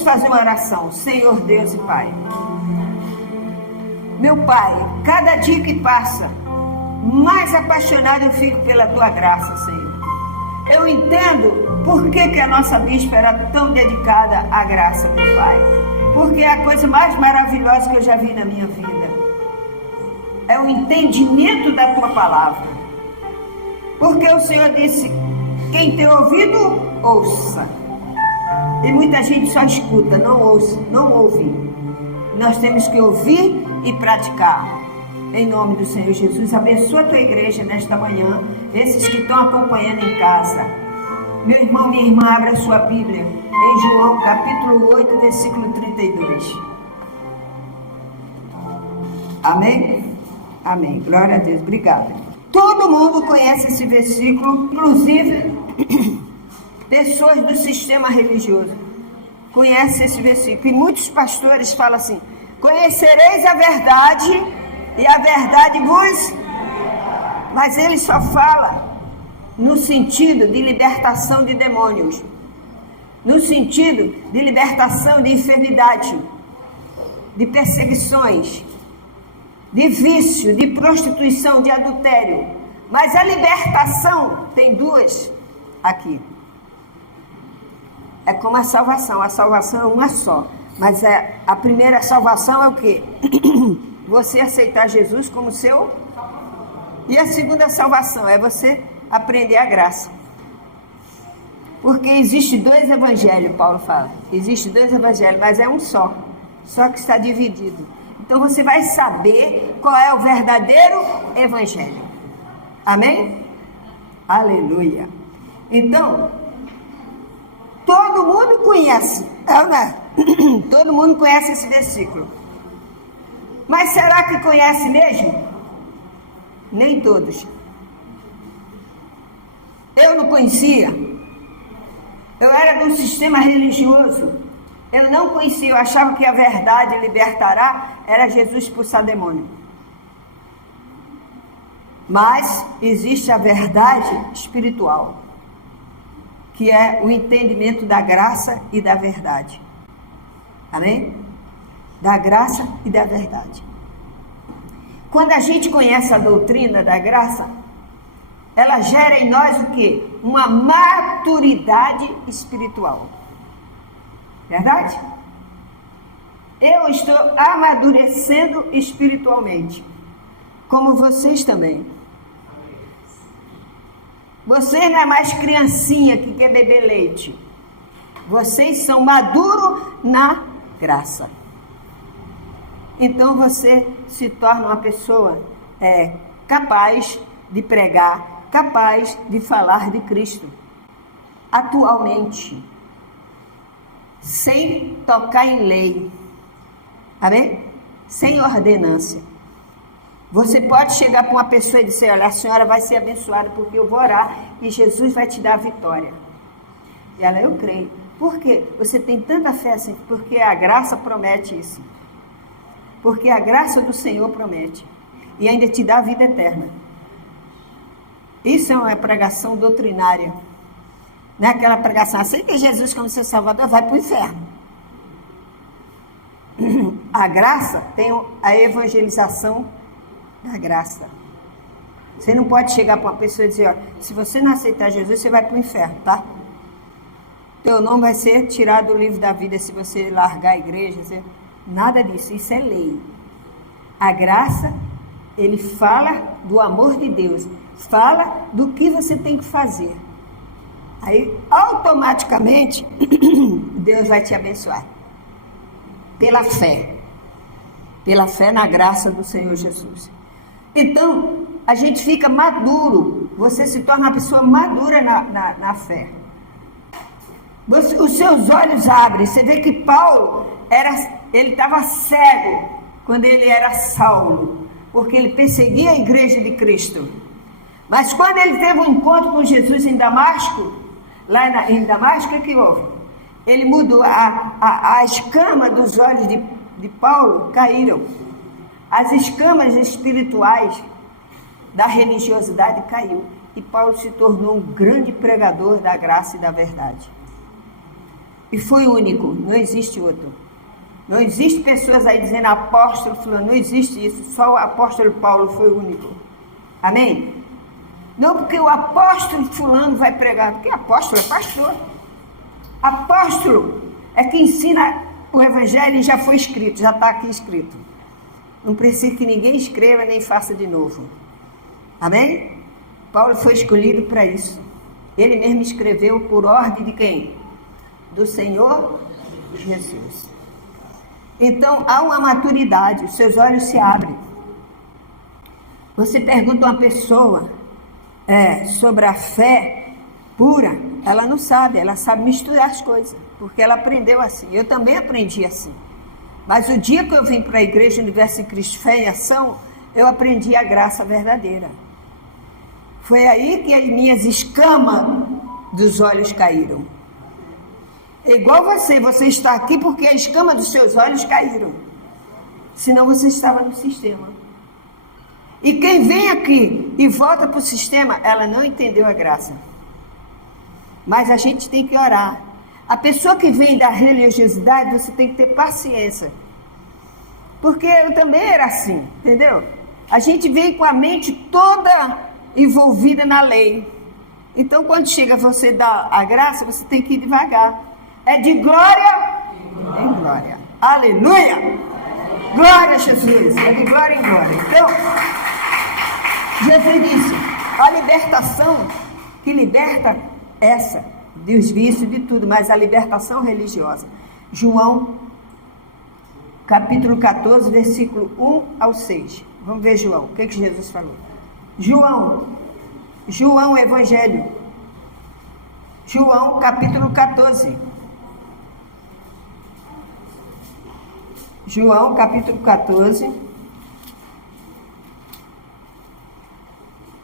Vamos fazer uma oração. Senhor Deus e Pai. Meu Pai, cada dia que passa, mais apaixonado eu fico pela Tua graça, Senhor. Eu entendo por que a nossa bispa era tão dedicada à graça, meu Pai. Porque é a coisa mais maravilhosa que eu já vi na minha vida. É o entendimento da Tua palavra. Porque o Senhor disse, quem tem ouvido, ouça. E muita gente só escuta, não ouça, não ouve. Nós temos que ouvir e praticar. Em nome do Senhor Jesus, abençoa a tua igreja nesta manhã, esses que estão acompanhando em casa. Meu irmão, minha irmã, abra a sua Bíblia em João capítulo 8, versículo 32. Amém? Amém. Glória a Deus. Obrigada. Todo mundo conhece esse versículo, inclusive pessoas do sistema religioso conhecem esse versículo. E muitos pastores falam assim, conhecereis a verdade e a verdade vos... Mas ele só fala no sentido de libertação de demônios, no sentido de libertação de enfermidade, de perseguições, de vício, de prostituição, de adultério. Mas a libertação tem duas aqui. É como a salvação é uma só. Mas a primeira salvação é o quê? Você aceitar Jesus como seu. E a segunda salvação é você aprender a graça. Porque existe dois evangelhos, Paulo fala. Existe dois evangelhos, mas é um só. Só que está dividido. Então você vai saber qual é o verdadeiro evangelho. Amém? Aleluia. Então, todo mundo conhece, né? Todo mundo conhece esse versículo. Mas será que conhece mesmo? Nem todos. Eu não conhecia. Eu era de um sistema religioso. Eu não conhecia, eu achava que a verdade libertará era Jesus expulsar demônio. Mas existe a verdade espiritual, que é o entendimento da graça e da verdade. Amém? Da graça e da verdade. Quando a gente conhece a doutrina da graça, ela gera em nós o quê? Uma maturidade espiritual. Verdade? Eu estou amadurecendo espiritualmente, como vocês também. Você não é mais criancinha que quer beber leite. Vocês são maduros na graça. Então você se torna uma pessoa capaz de pregar, capaz de falar de Cristo. Atualmente. Sem tocar em lei. Amém? Sem ordenância. Você pode chegar para uma pessoa e dizer, olha, a senhora vai ser abençoada porque eu vou orar e Jesus vai te dar a vitória. E ela, eu creio. Por quê? Você tem tanta fé assim? Porque a graça promete isso. Porque a graça do Senhor promete. E ainda te dá a vida eterna. Isso é uma pregação doutrinária. Não é aquela pregação, aceita Jesus como seu Salvador, vai para o inferno. A graça tem a evangelização da graça. Você não pode chegar para uma pessoa e dizer, ó, se você não aceitar Jesus, você vai para o inferno, tá? Teu nome vai ser tirado do livro da vida se você largar a igreja. Nada disso, isso é lei. A graça, ele fala do amor de Deus, fala do que você tem que fazer. Aí, automaticamente, Deus vai te abençoar. Pela fé. Pela fé na graça do Senhor Jesus. Então, a gente fica maduro. Você se torna uma pessoa madura na fé. Os seus olhos abrem. Você vê que Paulo, ele estava cego quando ele era Saulo. Porque ele perseguia a igreja de Cristo. Mas quando ele teve um encontro com Jesus em Damasco, em Damasco, o que houve? Ele mudou, a escama dos olhos de Paulo caíram. As escamas espirituais da religiosidade caiu. E Paulo se tornou um grande pregador da graça e da verdade. E foi único, não existe outro. Não existe pessoas aí dizendo apóstolo fulano, não existe isso, só o apóstolo Paulo foi único. Amém? Não porque o apóstolo fulano vai pregar, porque apóstolo é pastor. Apóstolo é que ensina o evangelho e já foi escrito, já está aqui escrito. Não precisa que ninguém escreva nem faça de novo. Amém? Paulo foi escolhido para isso. Ele mesmo escreveu por ordem de quem? Do Senhor Jesus. Então há uma maturidade, os seus olhos se abrem. Você pergunta a uma pessoa sobre a fé pura, ela não sabe, ela sabe misturar as coisas, porque ela aprendeu assim. Eu também aprendi assim. Mas o dia que eu vim para a Igreja Universo em Cristo Fé em Ação, eu aprendi a graça verdadeira. Foi aí que as minhas escamas dos olhos caíram. É igual você está aqui porque a escama dos seus olhos caíram. Senão você estava no sistema. E quem vem aqui e volta para o sistema, ela não entendeu a graça. Mas a gente tem que orar. A pessoa que vem da religiosidade, você tem que ter paciência. Porque eu também era assim, entendeu? A gente vem com a mente toda envolvida na lei. Então, quando chega você dar a graça, você tem que ir devagar. É de glória em glória. Aleluia! Glória a Jesus. É de glória em glória. Então, Jesus disse, a libertação que liberta essa, dos vícios, de tudo, mas a libertação religiosa. João, capítulo 14, versículo 1 ao 6. Vamos ver João, o que Jesus falou. João, Evangelho. João, capítulo 14. João, capítulo 14.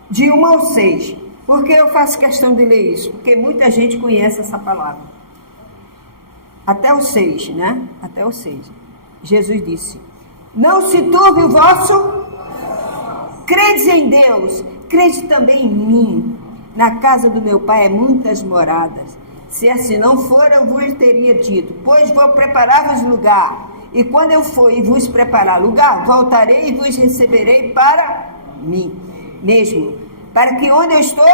De 1 ao 6. Por que eu faço questão de ler isso? Porque muita gente conhece essa palavra. Até o 6, né? Até o 6. Jesus disse, não se turbe o vosso... Credes em Deus, crede também em mim. Na casa do meu pai há muitas moradas. Se assim não for, eu vos teria dito, pois vou preparar-vos lugar. E quando eu for e vos preparar lugar, voltarei e vos receberei para mim mesmo, para que onde eu estou,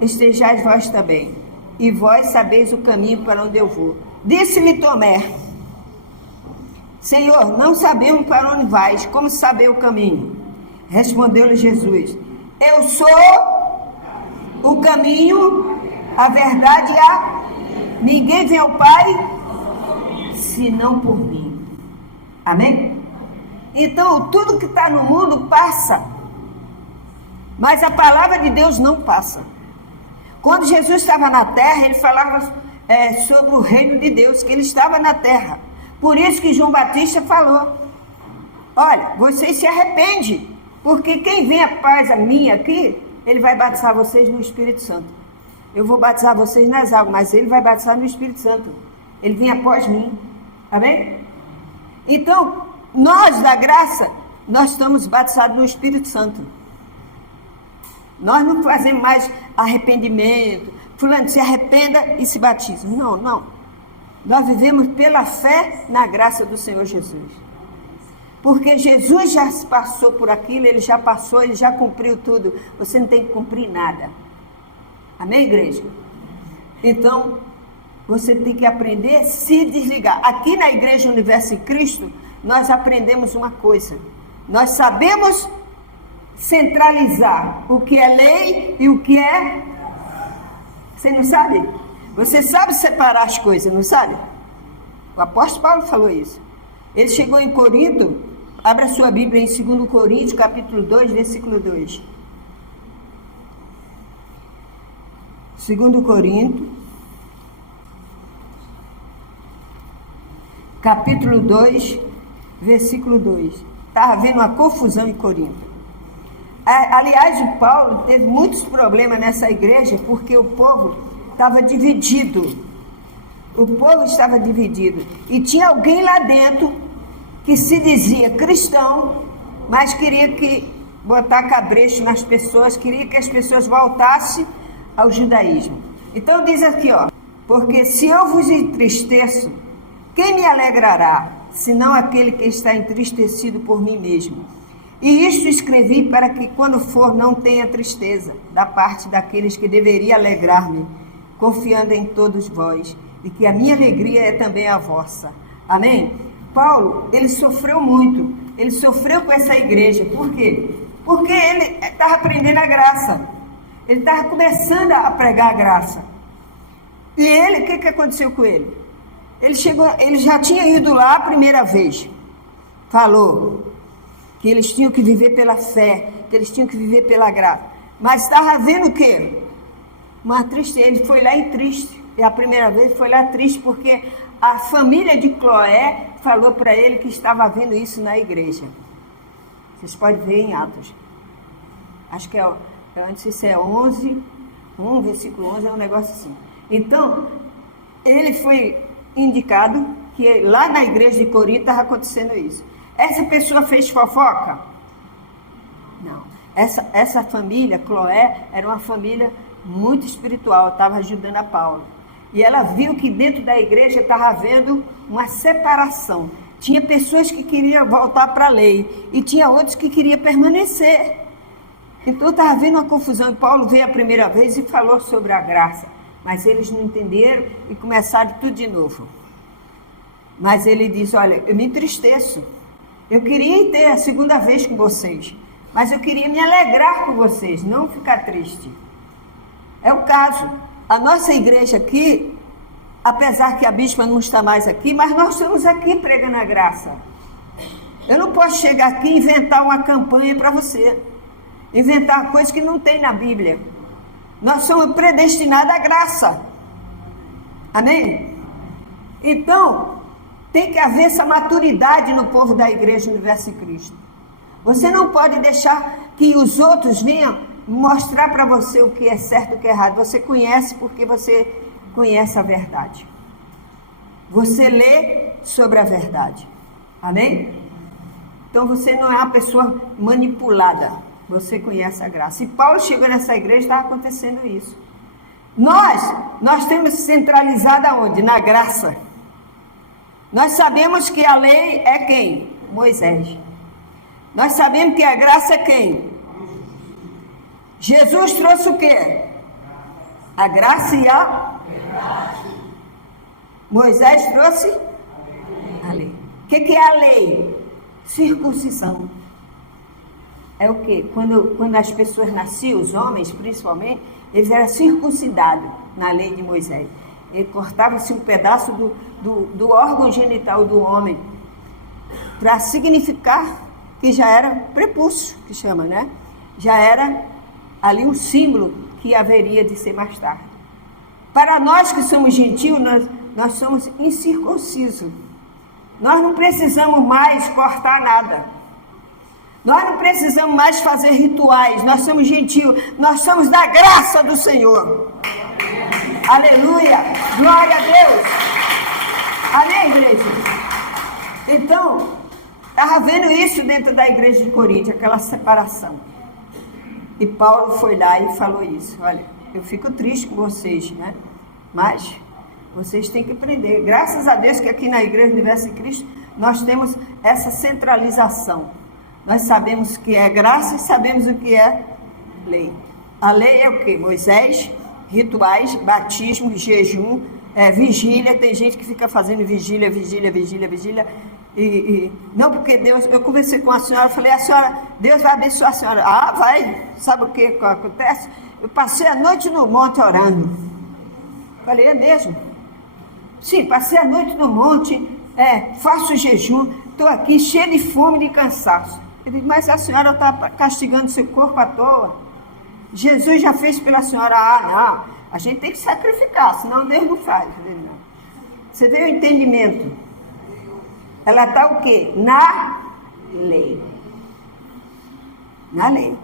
estejais vós também. E vós sabeis o caminho para onde eu vou. Disse-lhe Tomé, Senhor, não sabemos para onde vais, como saber o caminho? Respondeu-lhe Jesus, eu sou o caminho, a verdade e a... Ninguém vem ao Pai, senão por mim. Amém? Então, tudo que está no mundo passa, mas a palavra de Deus não passa. Quando Jesus estava na terra, ele falava sobre o reino de Deus, que ele estava na terra. Por isso que João Batista falou, olha, vocês se arrependem, porque quem vem após a mim aqui, ele vai batizar vocês no Espírito Santo. Eu vou batizar vocês nas águas, mas ele vai batizar no Espírito Santo. Ele vem após mim. Amém? Então, nós da graça, nós estamos batizados no Espírito Santo. Nós não fazemos mais arrependimento. Fulano, se arrependa e se batiza. Não, não. Nós vivemos pela fé na graça do Senhor Jesus. Porque Jesus já passou por aquilo, ele já passou, ele já cumpriu tudo. Você não tem que cumprir nada. Amém, igreja? Então, você tem que aprender a se desligar. Aqui na Igreja Universo em Cristo, nós aprendemos uma coisa. Nós sabemos centralizar o que é lei e o que é... Você não sabe? Você sabe separar as coisas, não sabe? O apóstolo Paulo falou isso. Ele chegou em Corinto, abra sua Bíblia em 2 Coríntios, capítulo 2, versículo 2. 2 Coríntios, capítulo 2, versículo 2. Está havendo uma confusão em Corinto. Aliás, o Paulo teve muitos problemas nessa igreja, porque o povo estava dividido. O povo estava dividido. E tinha alguém lá dentro que se dizia cristão, mas queria que botar cabresto nas pessoas, queria que as pessoas voltassem ao judaísmo. Então diz aqui, ó, Porque se eu vos entristeço, quem me alegrará, senão aquele que está entristecido por mim mesmo? E isto escrevi para que, quando for, não tenha tristeza da parte daqueles que deveria alegrar-me, confiando em todos vós, e que a minha alegria é também a vossa. Amém? Paulo, ele sofreu muito, ele sofreu com essa igreja. Por quê? Porque ele estava aprendendo a graça, ele estava começando a pregar a graça. E ele, o que aconteceu com ele? Ele já tinha ido lá a primeira vez, falou que eles tinham que viver pela fé, que eles tinham que viver pela graça. Mas estava vendo o quê? Uma tristeza. Ele foi lá em triste. E a primeira vez foi lá triste porque a família de Cloé falou para ele que estava vendo isso na igreja. Vocês podem ver em Atos. Acho que eu não sei se é 11, 1 versículo 11, é um negócio assim. Então, ele foi indicado que lá na igreja de Corinto estava acontecendo isso. Essa pessoa fez fofoca? Não. Essa família, Cloé, era uma família muito espiritual, estava ajudando a Paulo. E ela viu que dentro da igreja estava havendo uma separação. Tinha pessoas que queriam voltar para a lei e tinha outros que queriam permanecer. Então estava havendo uma confusão. E Paulo veio a primeira vez e falou sobre a graça. Mas eles não entenderam e começaram tudo de novo. Mas ele diz, olha, eu me entristeço. Eu queria ir ter a segunda vez com vocês, mas eu queria me alegrar com vocês, não ficar triste. É o caso. A nossa igreja aqui, apesar que a bispa não está mais aqui, mas nós estamos aqui pregando a graça. Eu não posso chegar aqui e inventar uma campanha para você. Inventar coisas que não tem na Bíblia. Nós somos predestinados à graça. Amém? Então, tem que haver essa maturidade no povo da Igreja Universo em Cristo. Você não pode deixar que os outros venham mostrar para você o que é certo e o que é errado. Você conhece porque você conhece a verdade. Você lê sobre a verdade. Amém? Então você não é uma pessoa manipulada. Você conhece a graça. E Paulo chegou nessa igreja e estava acontecendo isso. Nós temos centralizado aonde? Na graça. Nós sabemos que a lei é quem? Moisés. Nós sabemos que a graça é quem? Jesus trouxe o quê? A graça e a verdade. Moisés trouxe a lei. O que é a lei? Circuncisão. É o quê? Quando as pessoas nasciam, os homens principalmente, eles eram circuncidados na lei de Moisés. Ele cortava-se um pedaço do órgão genital do homem para significar que já era prepúcio, que chama, né? Já era ali um símbolo que haveria de ser mais tarde. Para nós que somos gentios, nós somos incircuncisos. Nós não precisamos mais cortar nada. Nós não precisamos mais fazer rituais. Nós somos gentios. Nós somos da graça do Senhor. Aleluia! Glória a Deus! Amém, igreja? Então, estava vendo isso dentro da igreja de Corinto, aquela separação. E Paulo foi lá e falou isso. Olha, eu fico triste com vocês, né? Mas vocês têm que aprender. Graças a Deus que aqui na Igreja Universo em Cristo, nós temos essa centralização. Nós sabemos o que é graça e sabemos o que é lei. A lei é o quê? Moisés, rituais, batismo, jejum, vigília. Tem gente que fica fazendo vigília. E não, porque Deus, eu conversei com a senhora, falei, a senhora, Deus vai abençoar a senhora. Ah, vai, sabe o que acontece? Eu passei a noite no monte orando. Falei, é mesmo? Sim, passei a noite no monte, faço jejum, estou aqui cheio de fome e de cansaço. Ele disse, mas a senhora está castigando seu corpo à toa. Jesus já fez pela senhora. Ah, não, a gente tem que sacrificar, senão Deus não faz. Não. Você vê o entendimento? Ela está o quê? Na lei. Na lei.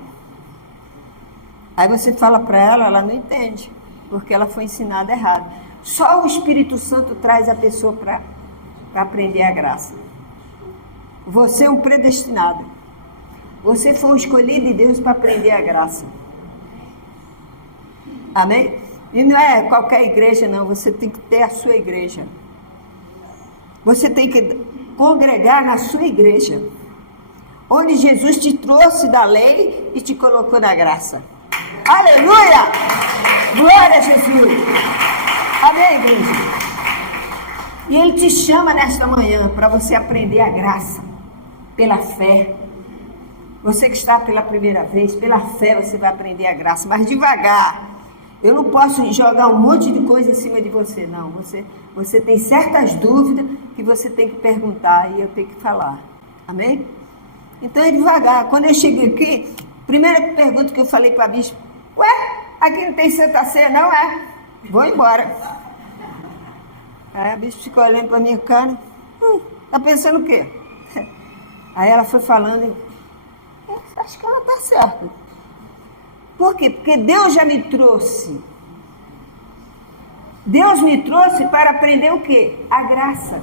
Aí você fala para ela não entende, porque ela foi ensinada errado. Só o Espírito Santo traz a pessoa para aprender a graça. Você é um predestinado. Você foi um escolhido de Deus para aprender a graça. Amém? E não é qualquer igreja, não. Você tem que ter a sua igreja. Você tem que congregar na sua igreja, onde Jesus te trouxe da lei e te colocou na graça. Aleluia! Glória a Jesus! Amém, igreja? E Ele te chama nesta manhã para você aprender a graça pela fé. Você que está pela primeira vez, pela fé você vai aprender a graça, mas devagar. Eu não posso jogar um monte de coisa em cima de você, não. Você tem certas dúvidas que você tem que perguntar e eu tenho que falar. Amém? Então é devagar. Quando eu cheguei aqui, primeira pergunta que eu falei para a bispa, ué, aqui não tem Santa Ceia, não é? Vou embora. Aí a bispa ficou olhando para a minha cara, tá pensando o quê? Aí ela foi falando, acho que ela está certa. Por quê? Porque Deus já me trouxe. Deus me trouxe para aprender o quê? A graça.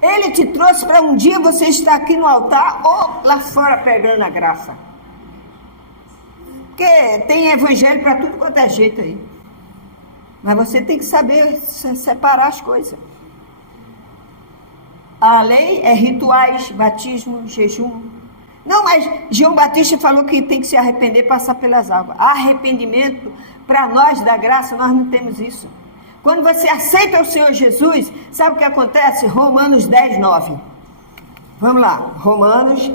Ele te trouxe para um dia você estar aqui no altar ou lá fora pegando a graça. Porque tem evangelho para tudo quanto é jeito aí. Mas você tem que saber separar as coisas. A lei é rituais, batismo, jejum. Não, mas João Batista falou que tem que se arrepender e passar pelas águas. Arrependimento, para nós da graça, nós não temos isso. Quando você aceita o Senhor Jesus, sabe o que acontece? Romanos 10, 9. Vamos lá, Romanos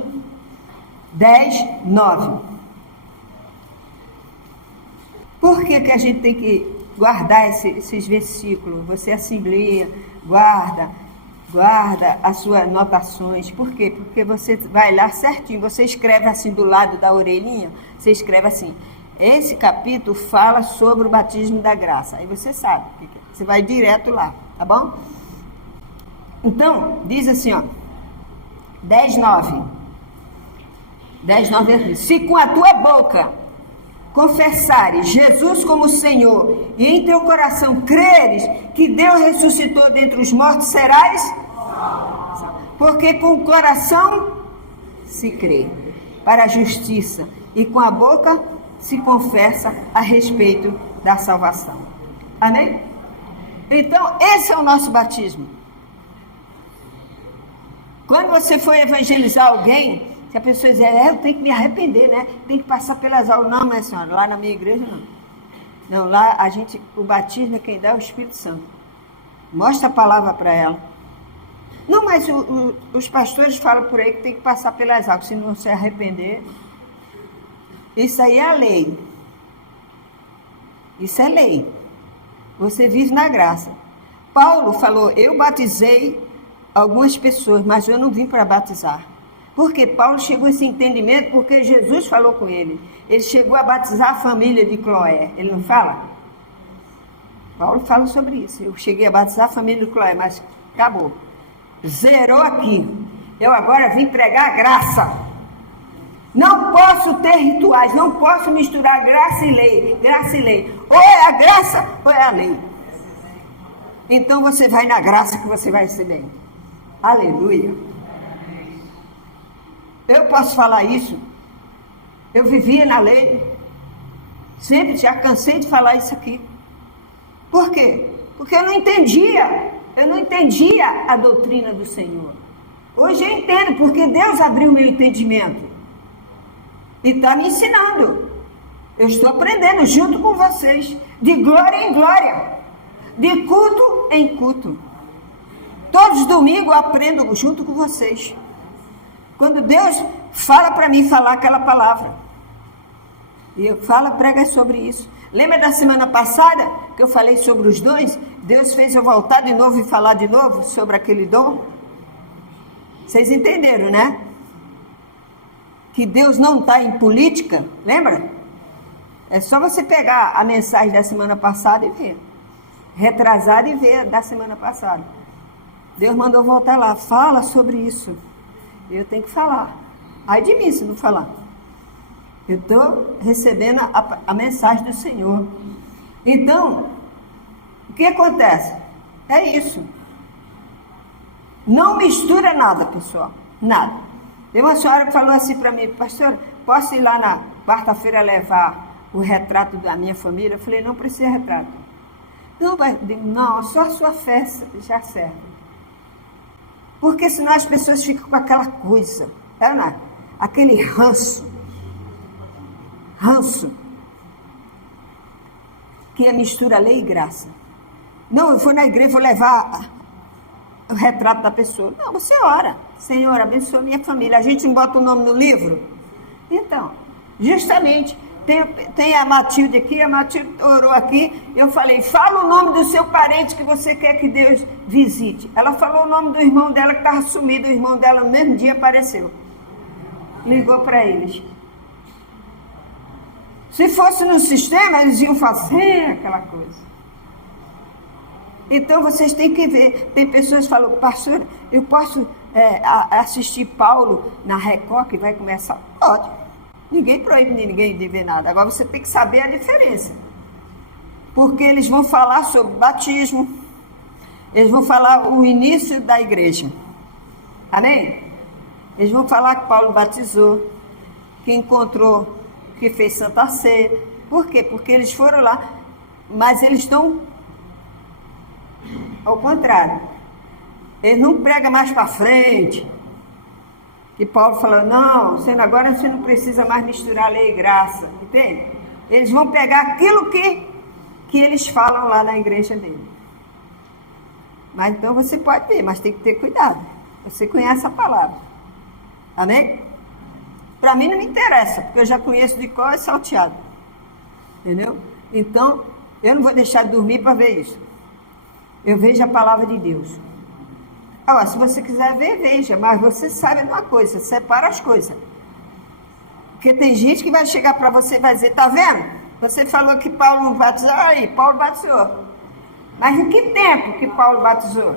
10, 9. Por que a gente tem que guardar esses versículos? Você assembleia, guarda as suas anotações. Por quê? Porque você vai lá certinho, você escreve assim do lado da orelhinha, você escreve assim, esse capítulo fala sobre o batismo da graça. Aí você sabe, você vai direto lá, tá bom? Então, diz assim, ó, 10:9. 10:9 se com a tua boca confessares Jesus como Senhor e em teu coração creres que Deus ressuscitou dentre os mortos, serás salvo. Porque com o coração se crê para a justiça e com a boca se confessa a respeito da salvação. Amém? Então, esse é o nosso batismo. Quando você for evangelizar alguém, se a pessoa dizer, eu tenho que me arrepender, né? Tem que passar pelas aulas. Não, minha senhora, lá na minha igreja não. Não, lá o batismo é quem dá o Espírito Santo. Mostra a palavra para ela. Não, mas os pastores falam por aí que tem que passar pelas águas, se não se arrepender. Isso aí é a lei. Isso é lei. Você vive na graça. Paulo falou, eu batizei algumas pessoas, mas eu não vim para batizar. Porque Paulo chegou a esse entendimento porque Jesus falou com ele. Ele chegou a batizar a família de Cloé. Ele não fala? Paulo fala sobre isso. Eu cheguei a batizar a família de Cloé, mas acabou. Zerou aqui. Eu agora vim pregar a graça. Não posso ter rituais, não posso misturar graça e lei. Graça e lei. Ou é a graça ou é a lei. Então você vai na graça que você vai receber. Aleluia. Eu posso falar isso. Eu vivia na lei. Sempre já cansei de falar isso aqui. Por quê? Porque eu não entendia a doutrina do Senhor. Hoje eu entendo, porque Deus abriu meu entendimento. E está me ensinando. Eu estou aprendendo junto com vocês. De glória em glória. De culto em culto. Todos os domingos eu aprendo junto com vocês. Quando Deus fala para mim falar aquela palavra. E eu prega sobre isso. Lembra da semana passada que eu falei sobre os dons? Deus fez eu voltar de novo e falar de novo sobre aquele dom? Vocês entenderam, né? Que Deus não está em política, lembra? É só você pegar a mensagem da semana passada e ver. Retrasada e ver da semana passada. Deus mandou voltar lá, fala sobre isso. Eu tenho que falar. Ai de mim se não falar. Eu estou recebendo a mensagem do Senhor. Então, o que acontece? É isso. Não mistura nada, pessoal. Nada. Tem uma senhora que falou assim para mim, pastor, posso ir lá na quarta-feira levar o retrato da minha família. Eu falei, não precisa retrato. Não, só a sua fé já serve. Porque senão as pessoas ficam com aquela coisa, aquele ranço, que é mistura lei e graça. Não, eu fui na igreja, vou levar o retrato da pessoa. Não, você ora. Senhor, abençoa minha família. A gente não bota o nome no livro? Então, justamente, tem a Matilde aqui, a Matilde orou aqui. Eu falei, fala o nome do seu parente que você quer que Deus visite. Ela falou o nome do irmão dela que estava sumido. O irmão dela no mesmo dia apareceu. Ligou para eles. Se fosse no sistema, eles iam fazer aquela coisa. Então, vocês têm que ver. Tem pessoas que falam, pastor, eu posso assistir Paulo na Record, que vai começar? Pode. Ninguém proíbe ninguém de ver nada. Agora, você tem que saber a diferença. Porque eles vão falar sobre batismo. Eles vão falar o início da igreja. Amém? Eles vão falar que Paulo batizou, que encontrou, que fez Santa Ceia. Por quê? Porque eles foram lá, mas eles estão ao contrário. Eles não pregam mais para frente. E Paulo falou, não, agora você não precisa mais misturar lei e graça. Entende? Eles vão pegar aquilo que eles falam lá na igreja dele. Mas então você pode ver, mas tem que ter cuidado. Você conhece a palavra. Amém? Para mim não me interessa, porque eu já conheço de cor e salteado. Entendeu? Então, eu não vou deixar de dormir para ver isso. Eu vejo a palavra de Deus. Se você quiser ver, veja. Mas você sabe de uma coisa, separa as coisas. Porque tem gente que vai chegar para você e vai dizer, tá vendo? Você falou que Paulo não batizou. Aí, Paulo batizou. Mas em que tempo que Paulo batizou?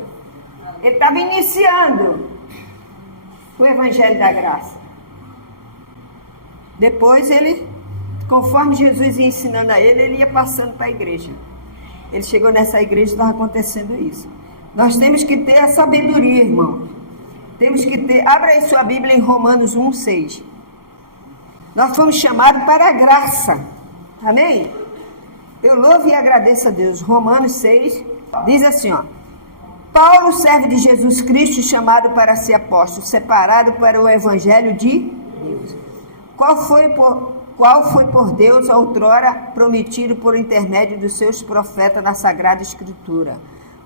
Ele estava iniciando o Evangelho da Graça. Depois ele, conforme Jesus ia ensinando a ele ia passando para a igreja. Ele chegou nessa igreja e estava acontecendo isso. Nós temos que ter a sabedoria, irmão. Temos que ter... Abra aí sua Bíblia em Romanos 1:6. Nós fomos chamados para a graça. Amém? Eu louvo e agradeço a Deus. Romanos 6 diz assim, Paulo, servo de Jesus Cristo, chamado para ser apóstolo, separado para o Evangelho de Deus. Qual foi por Deus outrora prometido por intermédio dos seus profetas na Sagrada Escritura,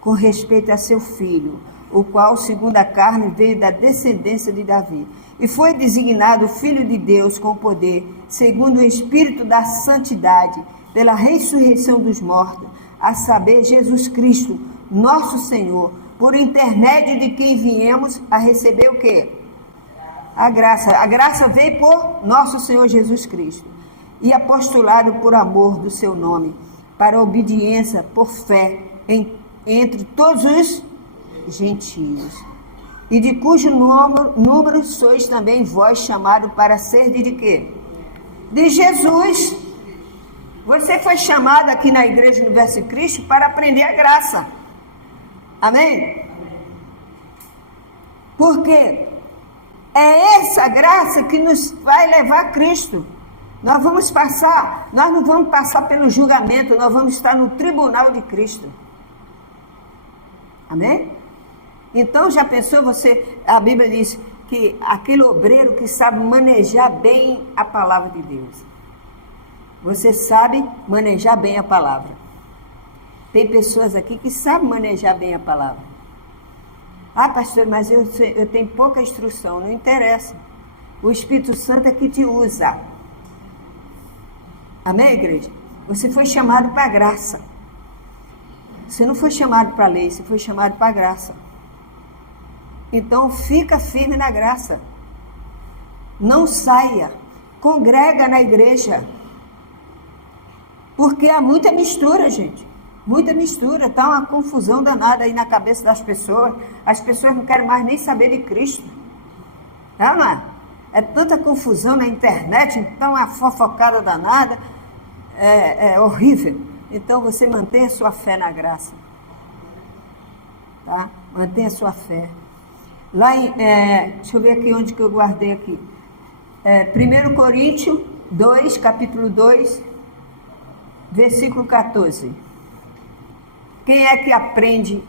com respeito a seu filho, o qual, segundo a carne, veio da descendência de Davi, e foi designado Filho de Deus com poder, segundo o Espírito da Santidade, pela ressurreição dos mortos, a saber, Jesus Cristo, nosso Senhor, por intermédio de quem viemos a receber o quê? A graça. A graça veio por nosso Senhor Jesus Cristo, e apostolado por amor do seu nome, para a obediência por fé entre todos os gentios, e de cujo número sois também vós chamado para ser de quê? De Jesus. Você foi chamado aqui na Igreja Universo de Cristo para aprender a graça. Amém? Porque é essa graça que nos vai levar a Cristo. Nós não vamos passar pelo julgamento, nós vamos estar no tribunal de Cristo. Amém? Então, já pensou a Bíblia diz que aquele obreiro que sabe manejar bem a palavra de Deus. Você sabe manejar bem a palavra. Tem pessoas aqui que sabem manejar bem a palavra. Pastor, mas eu tenho pouca instrução. Não interessa. O Espírito Santo é que te usa. Amém, igreja? Você foi chamado para a graça. Você não foi chamado para a lei, você foi chamado para a graça. Então, fica firme na graça. Não saia. Congrega na igreja. Porque há muita mistura, gente. Muita mistura. Está uma confusão danada aí na cabeça das pessoas. As pessoas não querem mais nem saber de Cristo. Não é? É tanta confusão na internet, então é fofocada danada. É horrível. Então, você mantém a sua fé na graça. Tá? Mantenha a sua fé. Lá em, deixa eu ver aqui onde que eu guardei aqui. 1 Coríntios 2, capítulo 2, versículo 14. Quem é que aprende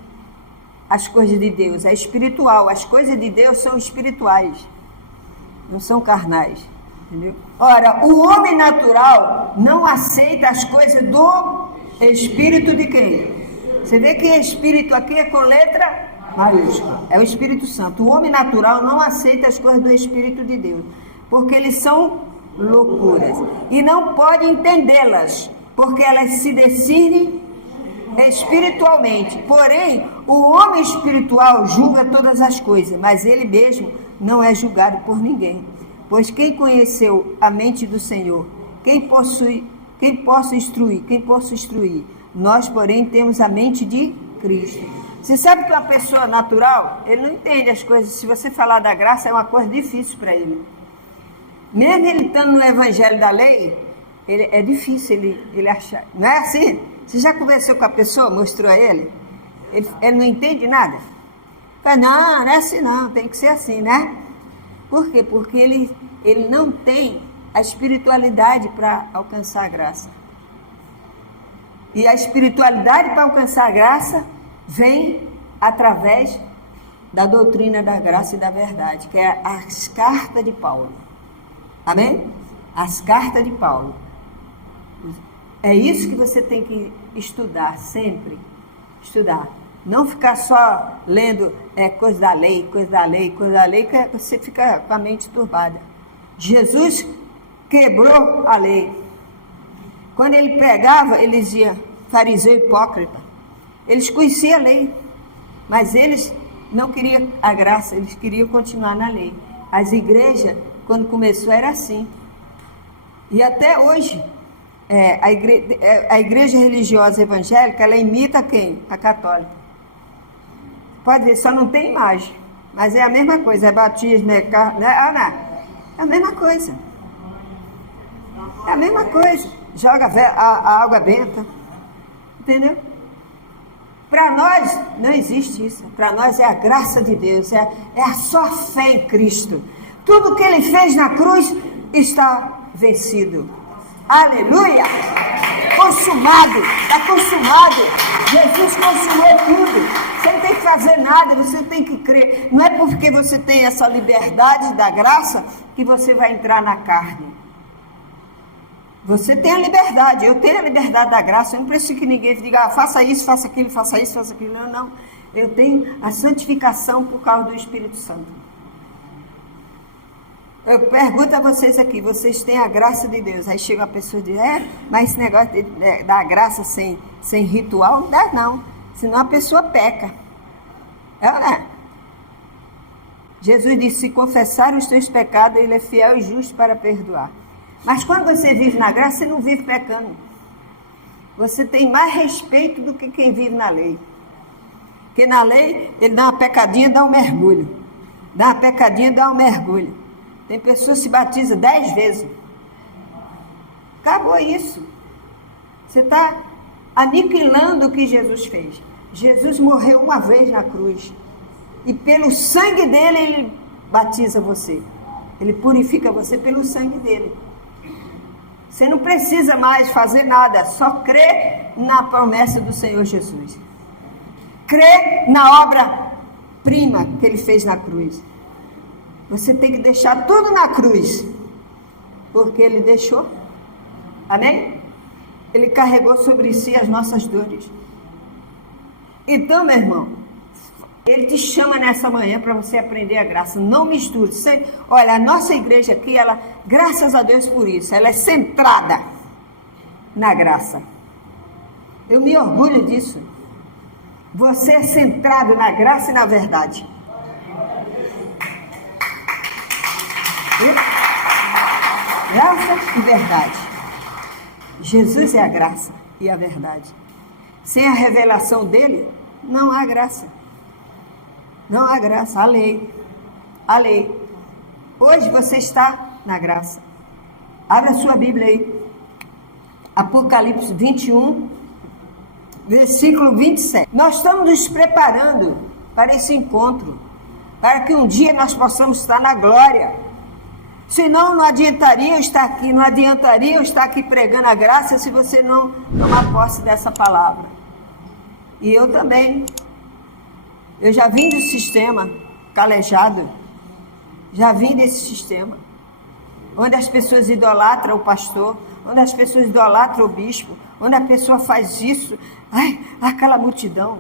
as coisas de Deus? É espiritual. As coisas de Deus são espirituais, não são carnais. Entendeu? Ora, o homem natural não aceita as coisas do Espírito de quem? Você vê que Espírito aqui é com letra maiúscula. É o Espírito Santo. O homem natural não aceita as coisas do Espírito de Deus, porque eles são loucuras. E não pode entendê-las, porque elas se discernem espiritualmente. Porém, o homem espiritual julga todas as coisas, mas ele mesmo não é julgado por ninguém. Pois quem conheceu a mente do Senhor? Quem possa instruir? Nós, porém, temos a mente de Cristo. Você sabe que uma pessoa natural, ele não entende as coisas. Se você falar da graça, é uma coisa difícil para ele. Mesmo ele estando no evangelho da lei, é difícil ele achar. Não é assim? Você já conversou com a pessoa, mostrou a ele? Ele não entende nada? Fala, não é assim não, tem que ser assim, né? Por quê? Porque ele não tem a espiritualidade para alcançar a graça. E a espiritualidade para alcançar a graça vem através da doutrina da graça e da verdade, que é as cartas de Paulo. Amém? As cartas de Paulo. É isso que você tem que estudar sempre. Estudar. Não ficar só lendo coisa da lei, que você fica com a mente turbada. Jesus quebrou a lei. Quando ele pregava, ele dizia, fariseu hipócrita. Eles conheciam a lei, mas eles não queriam a graça, eles queriam continuar na lei. As igrejas, quando começou, era assim. E até hoje, a igreja religiosa evangélica, ela imita quem? A católica. Pode ver, só não tem imagem, mas é a mesma coisa, é batismo, né? É a mesma coisa. É a mesma coisa. Joga a água benta. Entendeu? Para nós não existe isso. Para nós é a graça de Deus, é a só fé em Cristo. Tudo que ele fez na cruz está vencido. Aleluia! Consumado, está consumado. Jesus consumou tudo. Você não tem que fazer nada, você tem que crer. Não é porque você tem essa liberdade da graça que você vai entrar na carne. Você tem a liberdade, eu tenho a liberdade da graça. Eu não preciso que ninguém diga, faça isso, faça aquilo, faça isso, faça aquilo. Não. Eu tenho a santificação por causa do Espírito Santo. Eu pergunto a vocês aqui, vocês têm a graça de Deus? Aí chega uma pessoa e diz, mas esse negócio da graça sem ritual, não dá não. Senão a pessoa peca. Jesus disse, se confessar os teus pecados, ele é fiel e justo para perdoar. Mas quando você vive na graça, você não vive pecando. Você tem mais respeito do que quem vive na lei. Porque na lei, ele dá uma pecadinha, dá um mergulho. Dá uma pecadinha, dá um mergulho. Tem pessoas que se batizam 10 vezes. Acabou isso. Você está aniquilando o que Jesus fez. Jesus morreu uma vez na cruz. E pelo sangue dele, ele batiza você. Ele purifica você pelo sangue dele. Você não precisa mais fazer nada. Só crer na promessa do Senhor Jesus. Crer na obra-prima que ele fez na cruz. Você tem que deixar tudo na cruz. Porque ele deixou. Amém? Ele carregou sobre si as nossas dores. Então, meu irmão, ele te chama nessa manhã para você aprender a graça. Não misture. Olha, a nossa igreja aqui, ela, graças a Deus por isso, ela é centrada na graça. Eu me orgulho disso. Você é centrado na graça e na verdade. Graça e verdade. Jesus é a graça e a verdade. Sem a revelação dele, não há graça. Não há graça, a lei. A lei. Hoje você está na graça. Abra a sua Bíblia aí. Apocalipse 21, versículo 27. Nós estamos nos preparando para esse encontro, para que um dia nós possamos estar na glória. Senão não adiantaria eu estar aqui, não adiantaria eu estar aqui pregando a graça se você não tomar posse dessa palavra. E eu também. Eu já vim do sistema calejado, já vim desse sistema, onde as pessoas idolatram o pastor, onde as pessoas idolatram o bispo, onde a pessoa faz isso, aquela multidão.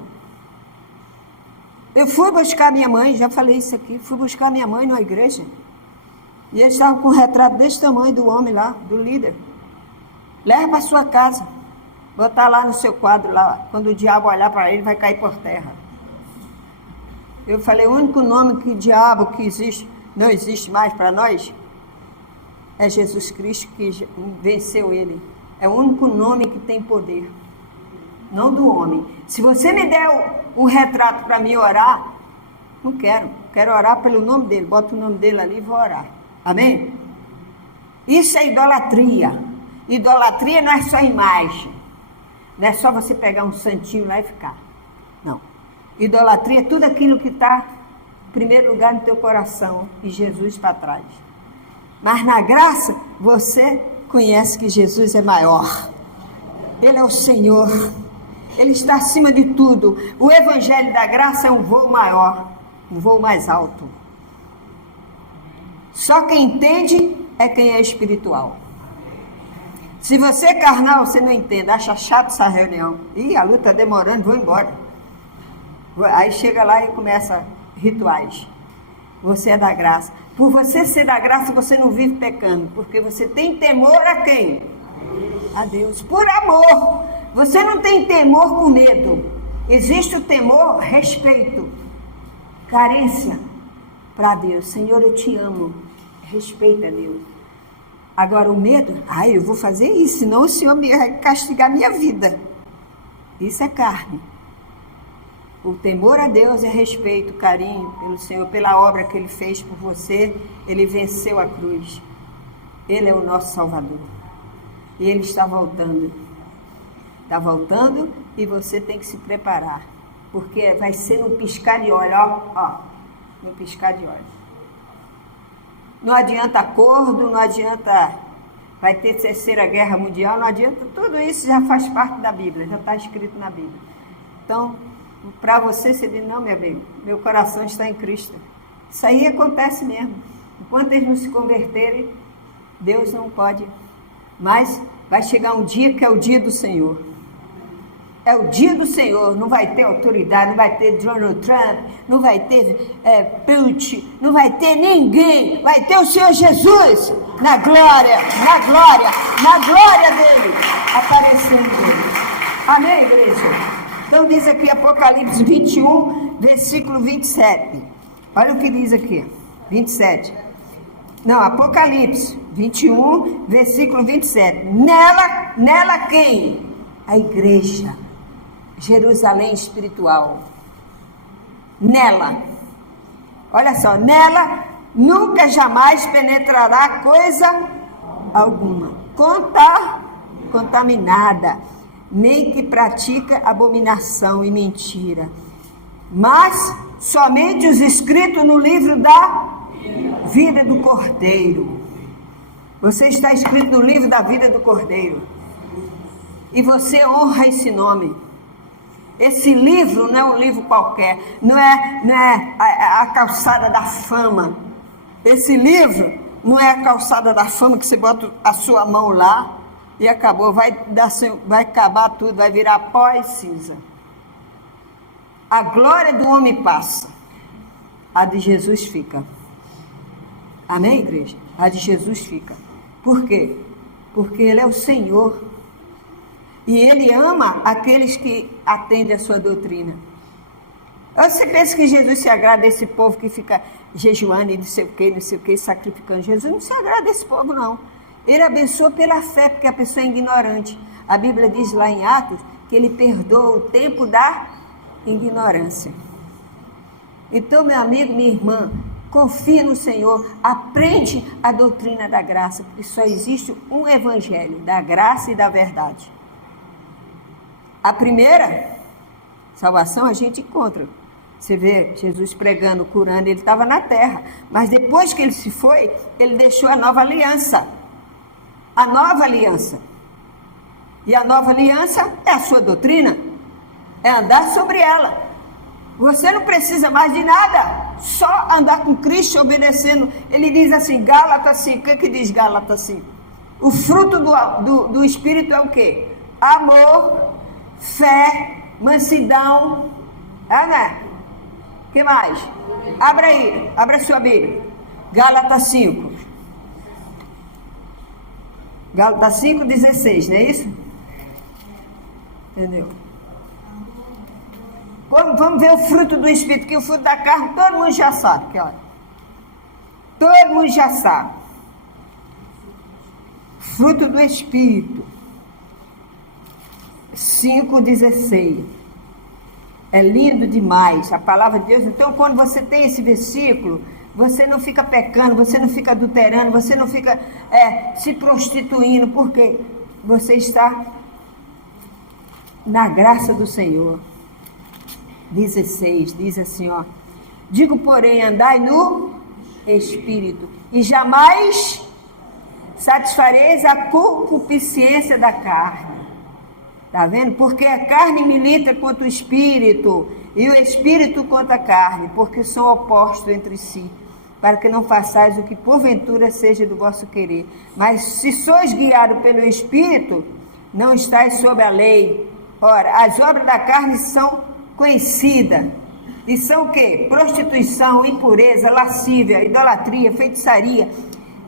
Eu fui buscar minha mãe, já falei isso aqui, fui buscar minha mãe na igreja, e eles estavam com um retrato desse tamanho do homem lá, do líder. Leva para sua casa, botar lá no seu quadro, lá, quando o diabo olhar para ele, vai cair por terra. Eu falei, o único nome que o diabo que existe, não existe mais para nós, é Jesus Cristo, que venceu ele. É o único nome que tem poder, não do homem. Se você me der um retrato para mim orar, não quero. Quero orar pelo nome dele. Boto o nome dele ali e vou orar. Amém? Isso é idolatria. Idolatria não é só imagem. Não é só você pegar um santinho lá e ficar. Não. Idolatria é tudo aquilo que está em primeiro lugar no teu coração e Jesus para trás. Mas na graça, você conhece que Jesus é maior. Ele é o Senhor. Ele está acima de tudo. O Evangelho da Graça é um voo maior, um voo mais alto. Só quem entende é quem é espiritual. Se você é carnal, você não entende, acha chato essa reunião. Ih, a luta está demorando, vou embora. Aí chega lá e começa rituais. Você é da graça. Por você ser da graça, você não vive pecando, porque você tem temor a quem? A Deus. Por amor. Você não tem temor com medo. Existe o temor, respeito, carência para Deus. Senhor, eu te amo. Respeita Deus. Agora o medo, eu vou fazer isso, senão o Senhor vai castigar minha vida. Isso é carne. O temor a Deus é respeito, carinho pelo Senhor, pela obra que Ele fez por você. Ele venceu a cruz. Ele é o nosso Salvador. E Ele está voltando. Está voltando e você tem que se preparar. Porque vai ser um piscar de olho, um piscar de olho. Não adianta acordo, não adianta, vai ter terceira guerra mundial, não adianta, tudo isso já faz parte da Bíblia, já está escrito na Bíblia. Então, para você diz, não, meu bem, meu coração está em Cristo. Isso aí acontece mesmo. Enquanto eles não se converterem, Deus não pode. Mas vai chegar um dia que é o dia do Senhor. É o dia do Senhor, não vai ter autoridade, não vai ter Donald Trump, não vai ter Putin, não vai ter ninguém, vai ter o Senhor Jesus na glória dele, aparecendo. Amém, igreja? Então diz aqui Apocalipse 21, versículo 27. Olha o que diz aqui, 27. Não, Apocalipse 21, versículo 27. Nela quem? A igreja. Jerusalém espiritual. Nela. Olha só, nela nunca jamais penetrará coisa alguma. Contaminada. Nem que pratica abominação e mentira. Mas somente os escritos no livro da vida do Cordeiro. Você está escrito no livro da vida do Cordeiro. E você honra esse nome. Esse livro não é um livro qualquer. Não é a calçada da fama. Esse livro não é a calçada da fama que você bota a sua mão lá e acabou. Vai acabar tudo, vai virar pó e cinza. A glória do homem passa. A de Jesus fica. Amém, igreja? A de Jesus fica. Por quê? Porque Ele é o Senhor. E Ele ama aqueles que atendem a sua doutrina. Você pensa que Jesus se agrada desse povo que fica jejuando e não sei o que, sacrificando? Jesus não se agrada desse povo, não. Ele abençoa pela fé, porque a pessoa é ignorante. A Bíblia diz lá em Atos que Ele perdoa o tempo da ignorância. Então, meu amigo, minha irmã, confia no Senhor, aprende a doutrina da graça, porque só existe um evangelho, da graça e da verdade. A primeira salvação a gente encontra. Você vê Jesus pregando, curando, ele estava na terra. Mas depois que ele se foi, ele deixou a nova aliança. A nova aliança. E a nova aliança é a sua doutrina. É andar sobre ela. Você não precisa mais de nada. Só andar com Cristo obedecendo. Ele diz assim, Gálatas 5. O que diz Gálatas 5? O fruto do Espírito é o quê? Amor, fé, mansidão. Né? O que mais? Abra aí, abra a sua Bíblia. Gálatas 5. Gálatas 5:16, não é isso? Entendeu? Vamos ver o fruto do Espírito, que o fruto da carne todo mundo já sabe. Que, olha, todo mundo já sabe. Fruto do Espírito. 5:16. É lindo demais a palavra de Deus. Então, quando você tem esse versículo, você não fica pecando, você não fica adulterando, você não fica se prostituindo, porque você está na graça do Senhor. 16, diz assim, ó. Digo, porém, andai no Espírito, e jamais satisfareis a concupiscência da carne. Está vendo? Porque a carne milita contra o Espírito, e o Espírito contra a carne, porque são opostos entre si, para que não façais o que porventura seja do vosso querer. Mas se sois guiados pelo Espírito, não estáis sob a lei. Ora, as obras da carne são conhecidas. E são o quê? Prostituição, impureza, lascívia, idolatria, feitiçaria,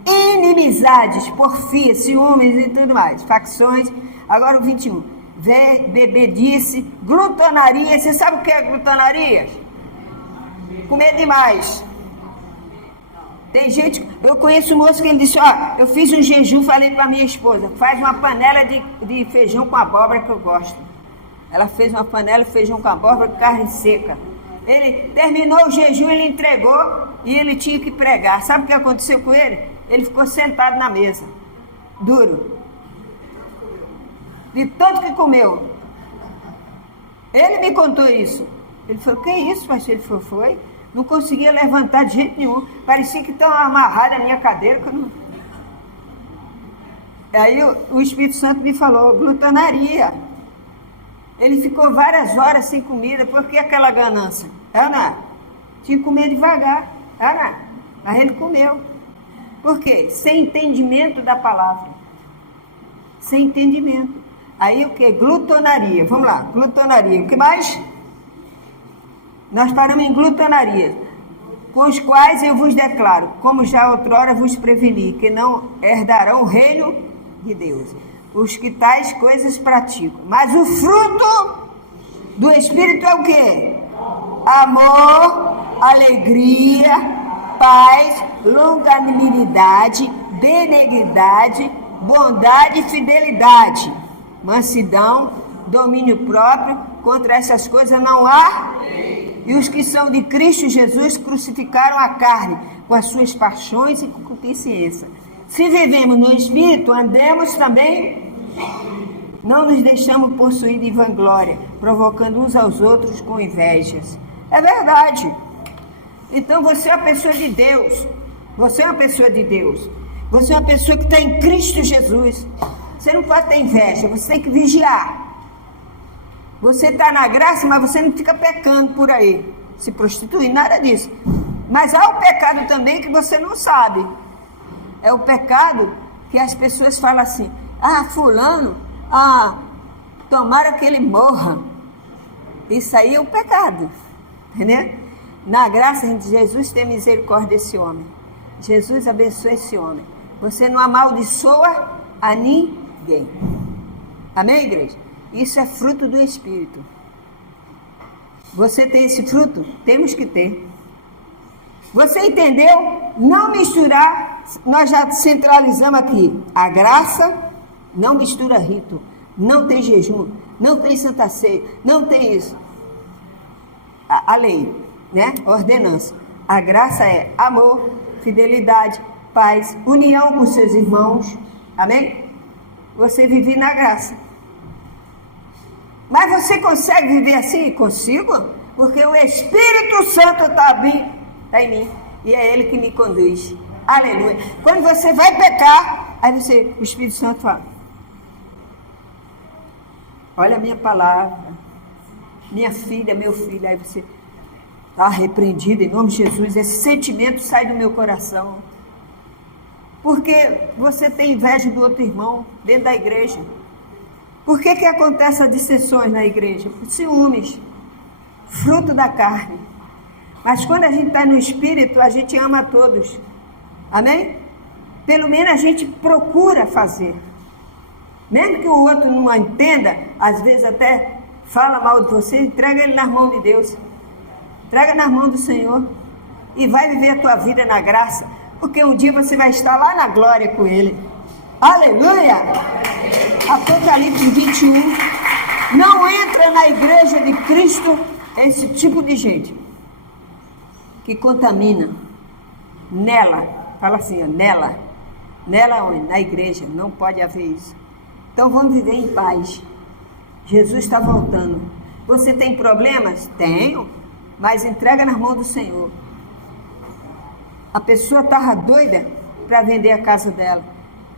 inimizades, porfia, ciúmes e tudo mais. Facções. Agora o 21. Bebedice, glutonaria. Você sabe o que é glutonaria? Comer demais. Tem gente, eu conheço um moço que ele disse, eu fiz um jejum, falei para minha esposa, faz uma panela de feijão com abóbora que eu gosto. Ela fez uma panela de feijão com abóbora, carne seca. Ele terminou o jejum, ele entregou e ele tinha que pregar. Sabe o que aconteceu com ele? Ele ficou sentado na mesa, duro, de tanto que comeu. Ele me contou isso. Ele falou, que isso, pastor? Ele falou, foi. Não conseguia levantar de jeito nenhum. Parecia que estava amarrada na minha cadeira. Que eu não... Aí o Espírito Santo me falou, glutonaria. Ele ficou várias horas sem comida. Por que aquela ganância? Ana, tinha que comer devagar. Ana, aí ele comeu. Por quê? Sem entendimento da palavra. Sem entendimento. Aí o que? Glutonaria. Vamos lá, glutonaria. O que mais? Nós paramos em glutonaria, com os quais eu vos declaro, como já outrora vos preveni, que não herdarão o reino de Deus, os que tais coisas praticam. Mas o fruto do Espírito é o quê? Amor, alegria, paz, longanimidade, benignidade, bondade e fidelidade, mansidão, domínio próprio. Contra essas coisas não há. E os que são de Cristo Jesus crucificaram a carne com as suas paixões e concupiscência. Se vivemos no Espírito, andemos também, não nos deixamos possuir de vanglória, provocando uns aos outros com invejas. É verdade. Então você é uma pessoa de Deus. Você é uma pessoa de Deus. Você é uma pessoa que está em Cristo Jesus. Você não pode ter inveja, você tem que vigiar. Você está na graça, mas você não fica pecando por aí, se prostituindo, nada disso. Mas há o pecado também que você não sabe. É o pecado que as pessoas falam assim, fulano, tomara que ele morra. Isso aí é o pecado, entendeu? Na graça de Jesus, tem misericórdia desse homem. Jesus abençoa esse homem. Você não amaldiçoa a ninguém. Amém, igreja? Isso é fruto do Espírito. Você tem esse fruto? Temos que ter. Você entendeu? Não misturar. Nós já centralizamos aqui. A graça não mistura rito. Não tem jejum. Não tem santa ceia. Não tem isso. A lei, né? A ordenança. A graça é amor, fidelidade, paz, união com seus irmãos. Amém? Você vive na graça. Mas você consegue viver assim? Consigo? Porque o Espírito Santo está em mim. E é Ele que me conduz. Aleluia. Quando você vai pecar, aí o Espírito Santo fala: olha a minha palavra, minha filha, meu filho. Aí você está repreendido em nome de Jesus. Esse sentimento sai do meu coração. Porque você tem inveja do outro irmão dentro da igreja. Por que acontecem as dissensões na igreja? Por ciúmes, fruto da carne. Mas quando a gente está no Espírito, a gente ama a todos. Amém? Pelo menos a gente procura fazer. Mesmo que o outro não entenda, às vezes até fala mal de você, entrega ele nas mãos de Deus. Entrega nas mãos do Senhor. E vai viver a tua vida na graça. Porque um dia você vai estar lá na glória com Ele. Aleluia! Apocalipse 21. Não entra na igreja de Cristo esse tipo de gente que contamina. Nela, fala assim, ó, nela onde? Na igreja, não pode haver isso. Então vamos viver em paz. Jesus está voltando. Você tem problemas? Tenho, mas entrega nas mãos do Senhor. A pessoa estava doida para vender a casa dela.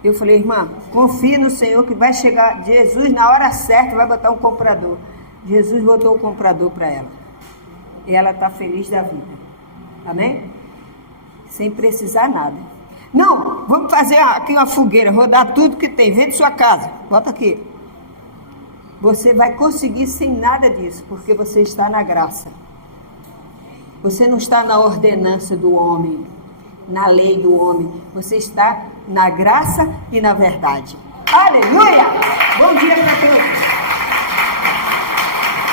Eu falei: irmã, confia no Senhor que vai chegar Jesus na hora certa, vai botar um comprador. Jesus botou um comprador para ela. E ela está feliz da vida. Amém? Sem precisar nada. Não, vamos fazer aqui uma fogueira, rodar tudo que tem, vende sua casa, bota aqui. Você vai conseguir sem nada disso, porque você está na graça. Você não está na ordenança do homem, na lei do homem. Você está na graça e na verdade. Aleluia! Bom dia para todos.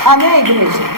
Amém, igreja?